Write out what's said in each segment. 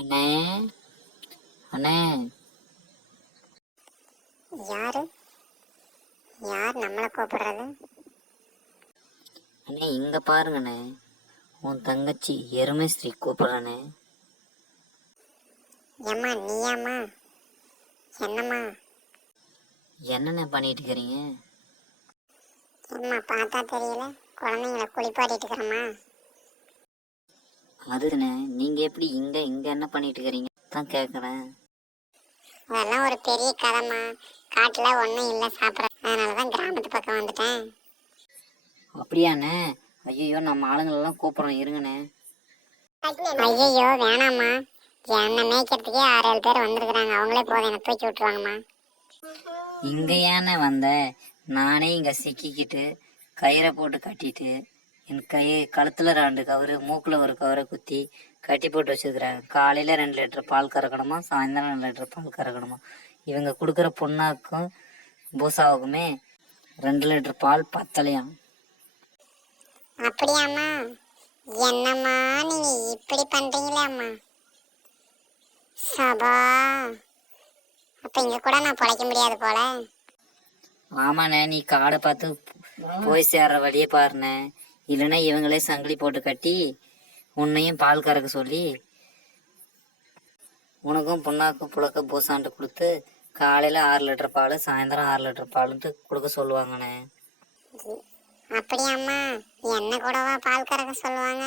அண்ணே. அண்ணே. யாரு? யார் நம்மளை கூப்பிடுறது? அண்ணே இங்க பாருங்கண்ணே. உன் தங்கச்சி எருமேஸ்ரீ கூப்பிடுறானே. ஏம்மா நீயாம்மா? என்னம்மா? என்னண்ணே பண்ணிட்டு இருக்கிறீங்க? என்னம்மா பார்த்தா தெரியல. குழந்தைங்கள குளிப்பாட்டிட்டு இருக்கிறம்மா. அதுண்ணே நீங்க எப்படி இங்க இங்க என்ன பண்ணிட்டு இருக்கிறீங்க தான் கேக்குறேன். அதெல்லாம் ஒரு பெரிய கதைம்மா. காட்டில் ஒன்றும் இல்லை சாப்பிட்ற அதனால தான் கிராமத்து பக்கம் வந்துட்டேன். அப்படியாண்ணே? ஐயோ நம்ம ஆளுங்களெல்லாம் கூப்பிடுறோம் இருங்கண்ணே. ஐயையோ வேணாம்மா. என்னை மேய்க்கிறதுக்கே ஆறு ஏழு பேர் வந்திருக்கிறாங்க. அவங்களே போதும் என்னை தூக்கி விட்டுருவாங்கம்மா. இங்க ஏண்ணே வந்த நானே இங்க சிக்கிக்கிட்டு கயிறை போட்டு கட்டிட்டு என் கை கழுத்துல ரெண்டு கவரு மூக்குல ஒரு கவரை குத்தி கட்டி போட்டு வச்சிருக்கிறேன். காலையில ரெண்டு லிட்டர் பால் கறக்கணுமா சாயந்தரம் ரெண்டு லிட்டர் பால் கறக்கணுமா? இவங்க கொடுக்குற பொண்ணாக்கும் பூசாவுக்குமே ரெண்டு லிட்டர் பால் பத்தலையாம். அப்படியாம்மா? என்னம்மா நீங்க இப்படி பண்றீங்களே அம்மா? சபா. அப்ப இங்க கூட நான் பொழைக்க முடியாது போல. ஆமாண்ணே நீ காடை பார்த்து போய் சேர்ற வழியே பாருண்ணே. இல்லைன்னா இவங்களே சங்கிலி போட்டு கட்டி உன்னையும் பால் கறக்க சொல்லி உனக்கும் பொண்ணாக்கும் புழக்க பூசான்ட்டு கொடுத்து காலையில் ஆறு லிட்டர் பால் சாயந்தரம் ஆறு லிட்டர் பாலுன்ட்டு கொடுக்க சொல்லுவாங்கண்ணே. அப்படியாம்மா என்ன கூடவா பால் கறக்க சொல்லுவாங்க?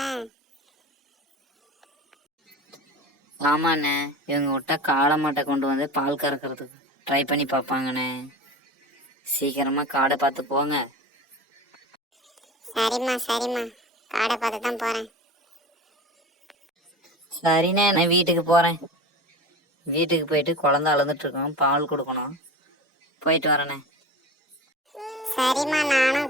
ஆமாண்ணே இவங்க விட்டா காளை மாட்டை கொண்டு வந்து பால் கறக்கிறதுக்கு ட்ரை பண்ணி பார்ப்பாங்கண்ணே. சீக்கிரமாக காடை பார்த்து போங்க. சரிம்மா சரிம்மா. காடை பார்த்து தான் போறேன். சரிண்ணே நான் வீட்டுக்கு போகிறேன் வீட்டுக்கு போயிட்டு குழந்த அழுதுட்டு இருக்கோம் பால் கொடுக்கணும். போயிட்டு வரேண்ணே. சரிம்மா நானும்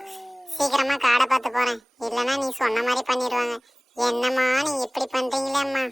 சீக்கிரமா காடை பார்த்து போறேன். இல்லைன்னா நீ சொன்ன மாதிரி பண்ணிடுவாங்க. என்னம்மா நீ இப்படி பண்றீங்களே அம்மா?